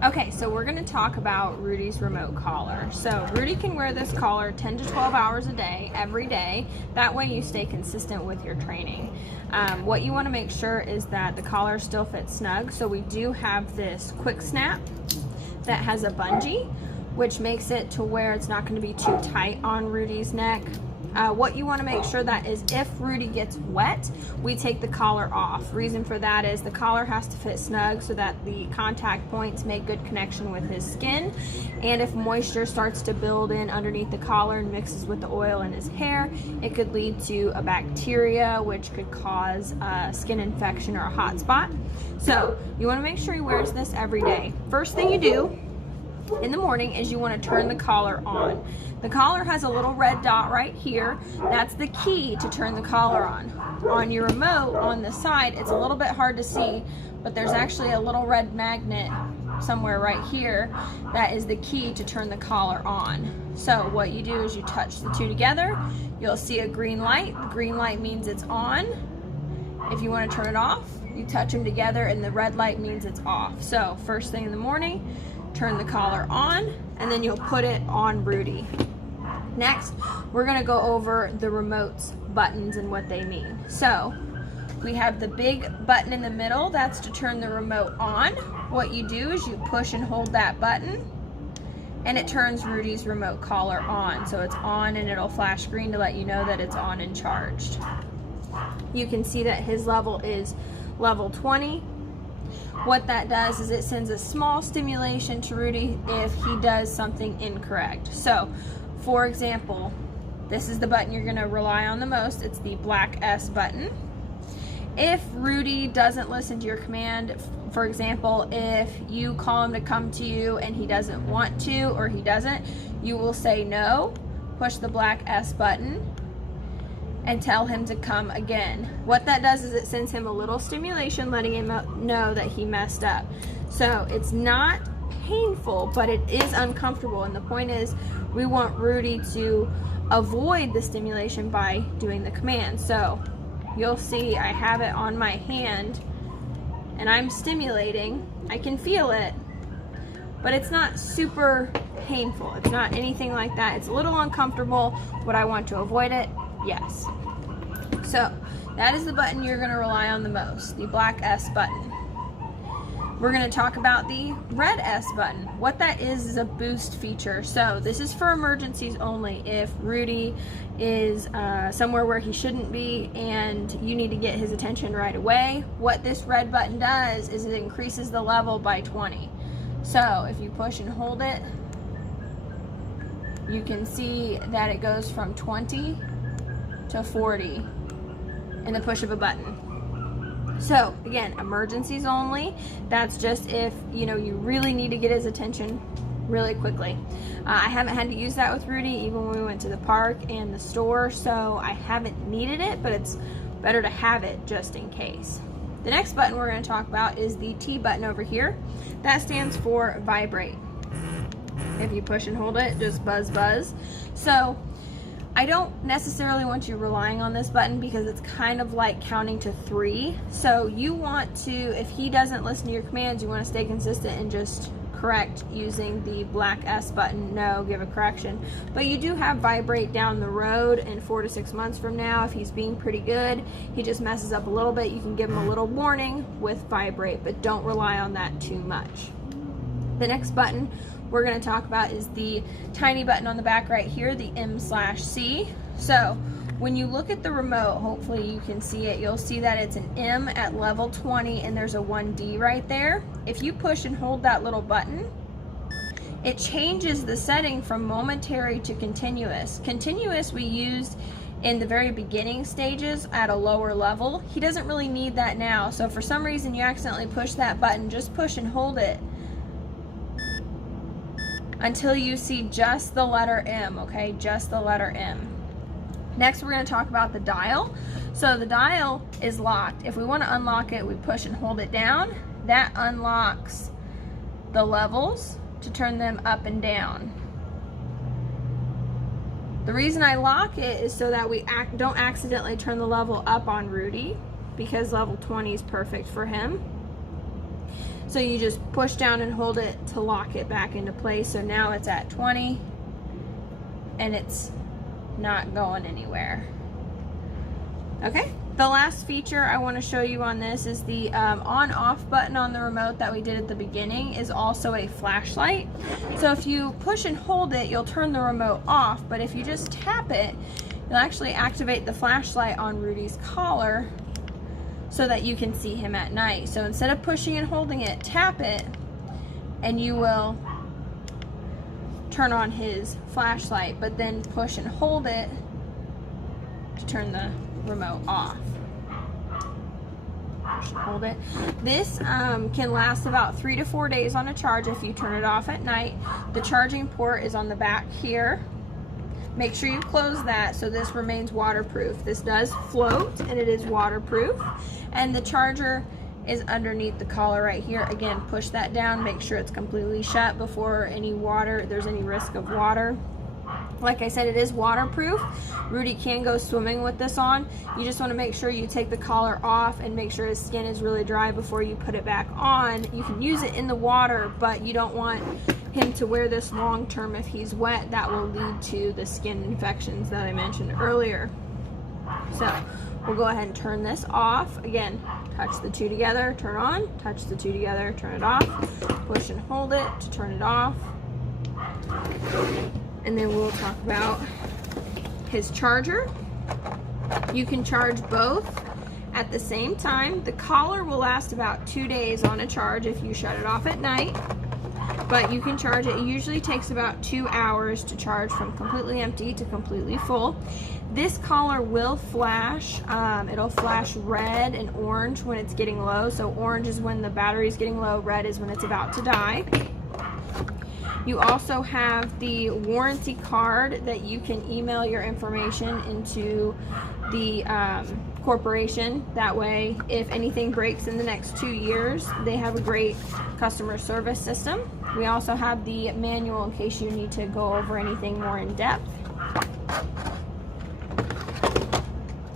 Okay, so we're going to talk about Rudy's remote collar. So Rudy can wear this collar 10 to 12 hours a day, every day. That way you stay consistent with your training. What you want to make sure is that the collar still fits snug. So we do have this quick snap that has a bungee, which makes it to where it's not going to be too tight on Rudy's neck. What you want to make sure that is if Rudy gets wet, we take the collar off. Reason for that is the collar has to fit snug so that the contact points make good connection with his skin. And if moisture starts to build in underneath the collar and mixes with the oil in his hair, it could lead to a bacteria, which could cause a skin infection or a hot spot. So you want to make sure he wears this every day. First thing you do in the morning is you want to turn the collar on. The collar has a little red dot right here. That's the key to turn the collar on. On your remote on the side, it's a little bit hard to see, but there's actually a little red magnet somewhere right here that is the key to turn the collar on. So what you do is you touch the two together. You'll see a green light. The green light means it's on. If you want to turn it off, you touch them together and the red light means it's off. So first thing in the morning, turn the collar on, and then you'll put it on Rudy. Next, we're going to go over the remote's buttons and what they mean. So we have the big button in the middle. That's to turn the remote on. What you do is you push and hold that button, and it turns Rudy's remote collar on. So it's on, and it'll flash green to let you know that it's on and charged. You can see that his level is level 20. What that does is it sends a small stimulation to Rudy if he does something incorrect. So, for example, this is the button you're going to rely on the most. It's the black S button. If Rudy doesn't listen to your command, for example, if you call him to come to you and he doesn't want to or he doesn't, you will say no, push the black S button, and tell him to come again. What that does is it sends him a little stimulation letting him know that he messed up. So it's not painful, but it is uncomfortable, and the point is we want Rudy to avoid the stimulation by doing the command. So you'll see I have it on my hand and I'm stimulating. I can feel it, but it's not super painful. It's not anything like that. It's a little uncomfortable. Would I want to avoid it? Yes. So that is the button you're going to rely on the most, the black S button. We're going to talk about the red S button. What that is a boost feature. So this is for emergencies only. If Rudy is somewhere where he shouldn't be and you need to get his attention right away, what this red button does is it increases the level by 20. So if you push and hold it, you can see that it goes from 20 to 40 in the push of a button. So again, emergencies only. That's just if you really need to get his attention really quickly. I haven't had to use that with Rudy even when we went to the park and the store, so I haven't needed it, but it's better to have it just in case. The next button we're going to talk about is the T button over here. That stands for vibrate. If you push and hold it, just buzz buzz. So I don't necessarily want you relying on this button because it's kind of like counting to 3. So you want to, if he doesn't listen to your commands, you want to stay consistent and just correct using the black S button. No, give a correction. But you do have vibrate down the road in 4 to 6 months from now. If he's being pretty good, he just messes up a little bit, you can give him a little warning with vibrate, but don't rely on that too much. The next button we're going to talk about is the tiny button on the back right here, the M/C. So when you look at the remote, hopefully you can see it, you'll see that it's an M at level 20 and there's a 1D right there. If you push and hold that little button, it changes the setting from momentary to continuous. Continuous we used in the very beginning stages at a lower level. He doesn't really need that now, so if for some reason you accidentally push that button, just push and hold it until you see just the letter M, okay? Just the letter M. Next, we're going to talk about the dial. So the dial is locked. If we want to unlock it, we push and hold it down. That unlocks the levels to turn them up and down. The reason I lock it is so that we don't accidentally turn the level up on Rudy, because level 20 is perfect for him. So you just push down and hold it to lock it back into place. So now it's at 20 and it's not going anywhere. Okay, the last feature I want to show you on this is the on-off button on the remote that we did at the beginning is also a flashlight. So if you push and hold it, you'll turn the remote off, but if you just tap it, you'll actually activate the flashlight on Rudy's collar so that you can see him at night. So instead of pushing and holding it, tap it, and you will turn on his flashlight, but then push and hold it to turn the remote off. Push and hold it. This can last about 3 to 4 days on a charge if you turn it off at night. The charging port is on the back here. Make sure you close that so this remains waterproof. This does float and it is waterproof. And the charger is underneath the collar right here. Again, push that down, make sure it's completely shut before there's any risk of water. Like I said, it is waterproof. Rudy can go swimming with this on. You just want to make sure you take the collar off and make sure his skin is really dry before you put it back on. You can use it in the water, but you don't want him to wear this long term if he's wet. That will lead to the skin infections that I mentioned earlier. So we'll go ahead and turn this off. Again, touch the two together, turn on, touch the two together, turn it off, push and hold it to turn it off. And then we'll talk about his charger. You can charge both at the same time. The collar will last about 2 days on a charge if you shut it off at night, but you can charge it. It usually takes about 2 hours to charge from completely empty to completely full. This collar will flash. It'll flash red and orange when it's getting low. So orange is when the battery is getting low, red is when it's about to die. You also have the warranty card that you can email your information into the corporation. That way, if anything breaks in the next 2 years, they have a great customer service system. We also have the manual in case you need to go over anything more in depth.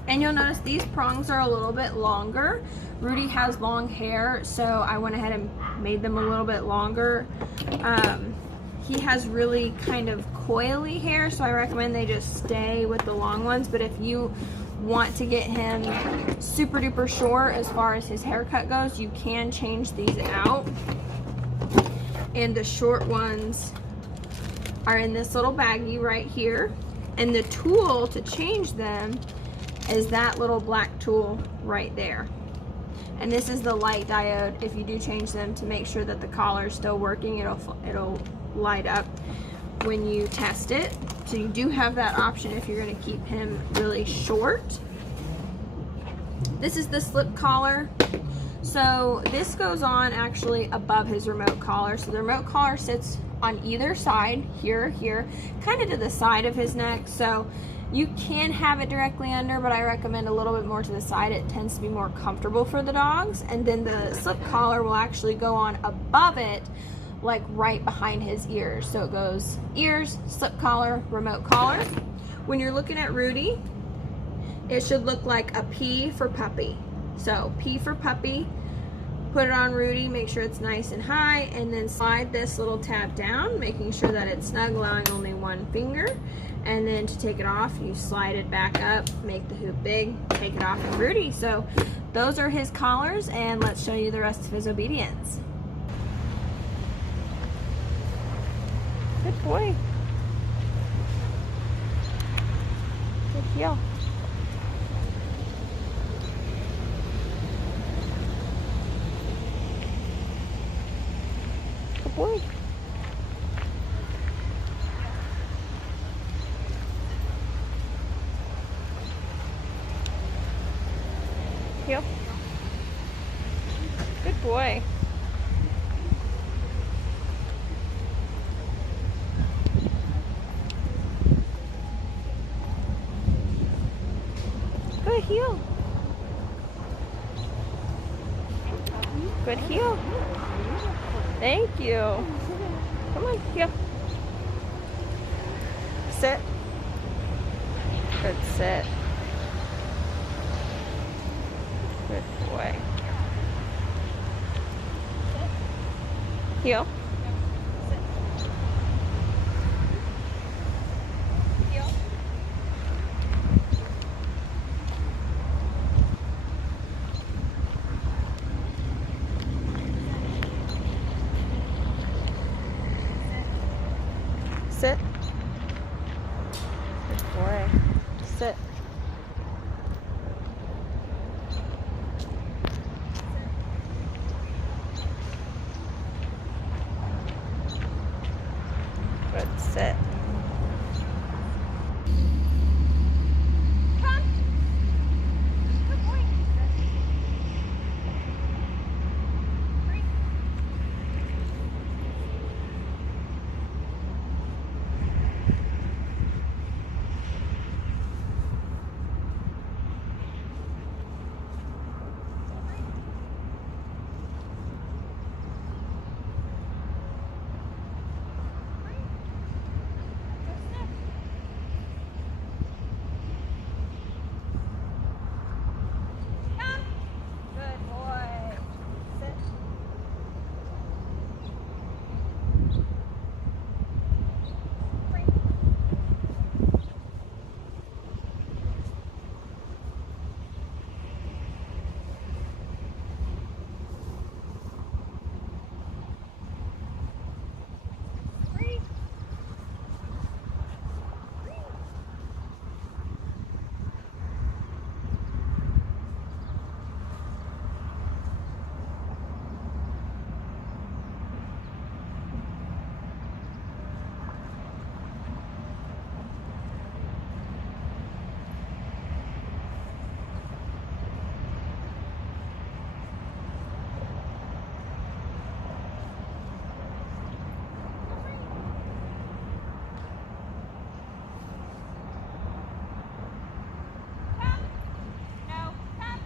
And you'll notice these prongs are a little bit longer. Rudy has long hair, so I went ahead and made them a little bit longer. He has really kind of coily hair, so I recommend they just stay with the long ones. But if you want to get him super duper short as far as his haircut goes, you can change these out. And the short ones are in this little baggie right here. And the tool to change them is that little black tool right there. And this is the light diode. If you do change them, to make sure that the collar is still working, it'll light up when you test it. So you do have that option if you're going to keep him really short. This is the slip collar. So this goes on actually above his remote collar. So the remote collar sits on either side, here, kind of to the side of his neck. So you can have it directly under, but I recommend a little bit more to the side. It tends to be more comfortable for the dogs. And then the slip collar will actually go on above it, like right behind his ears. So it goes ears, slip collar, remote collar. When you're looking at Rudy, it should look like a P for puppy. So P for puppy, put it on Rudy, make sure it's nice and high, and then slide this little tab down, making sure that it's snug, allowing only one finger. And then to take it off, you slide it back up, make the hoop big, take it off of Rudy. So those are his collars, and let's show you the rest of his obedience. Good boy. Good heel. Good boy. Heel. Good boy. Good heel. Good heel. Thank you. Come on, heel. Sit. Good sit. Good boy. Heel. Heel. Sit. Good boy. Sit. Good. Sit. Come. Good boy. Free. Good boy. Sit. Free. Free. Come. No. Come.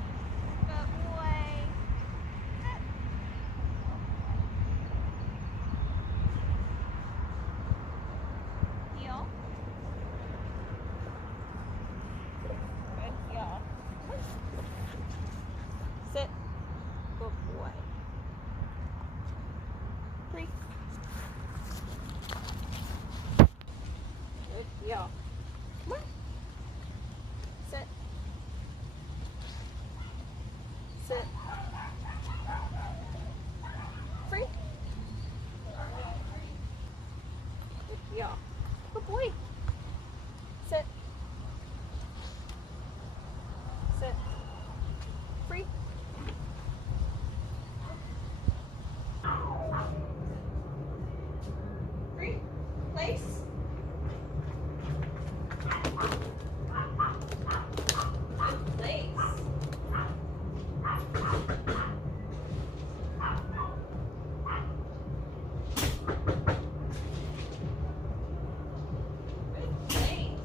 Good boy. Sit. Heel. Good heel. Sit. Good boy. Free. Good heel. Come on. Sit. Sit. Free. Good heel. Good boy. Sit. Sit. Free. Free. Place. Good place. Good place.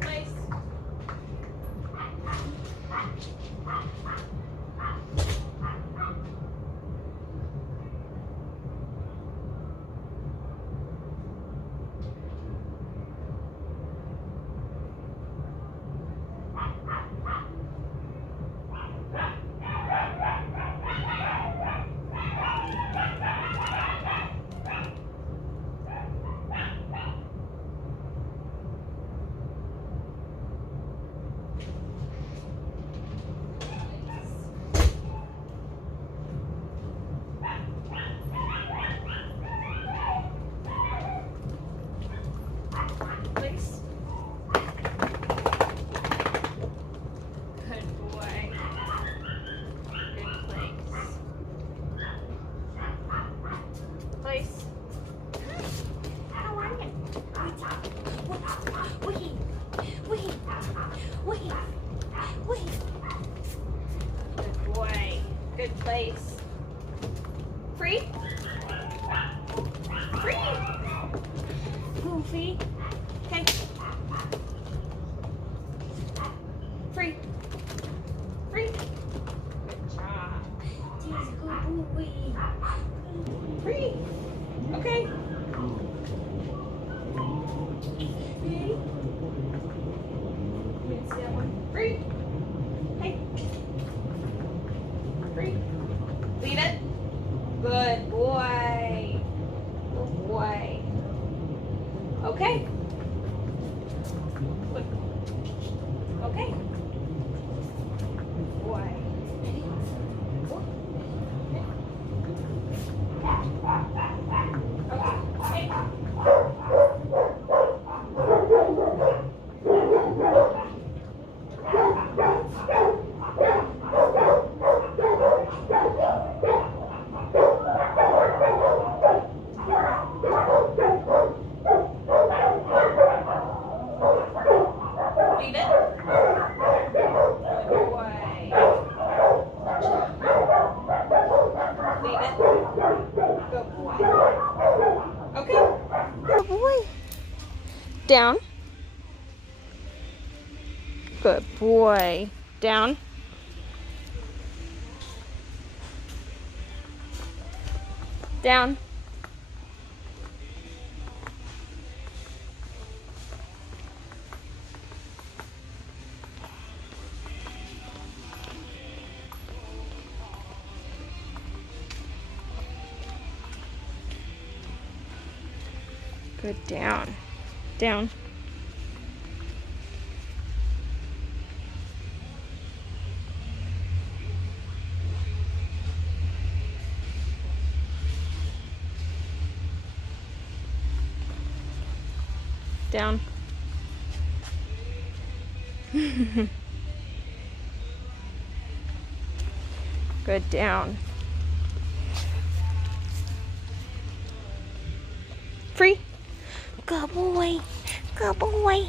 Place. Place. Good boy. Good place. Place. How are you? Wait. Good boy. Good place. Free. Free. Goofy. Okay. Free. Free. Good job. He's a good boy. Free. Okay. Ready? Down. Good boy. Down. Down. Good. Down. Down. Down. Good. Down. Free. Good boy. Good boy.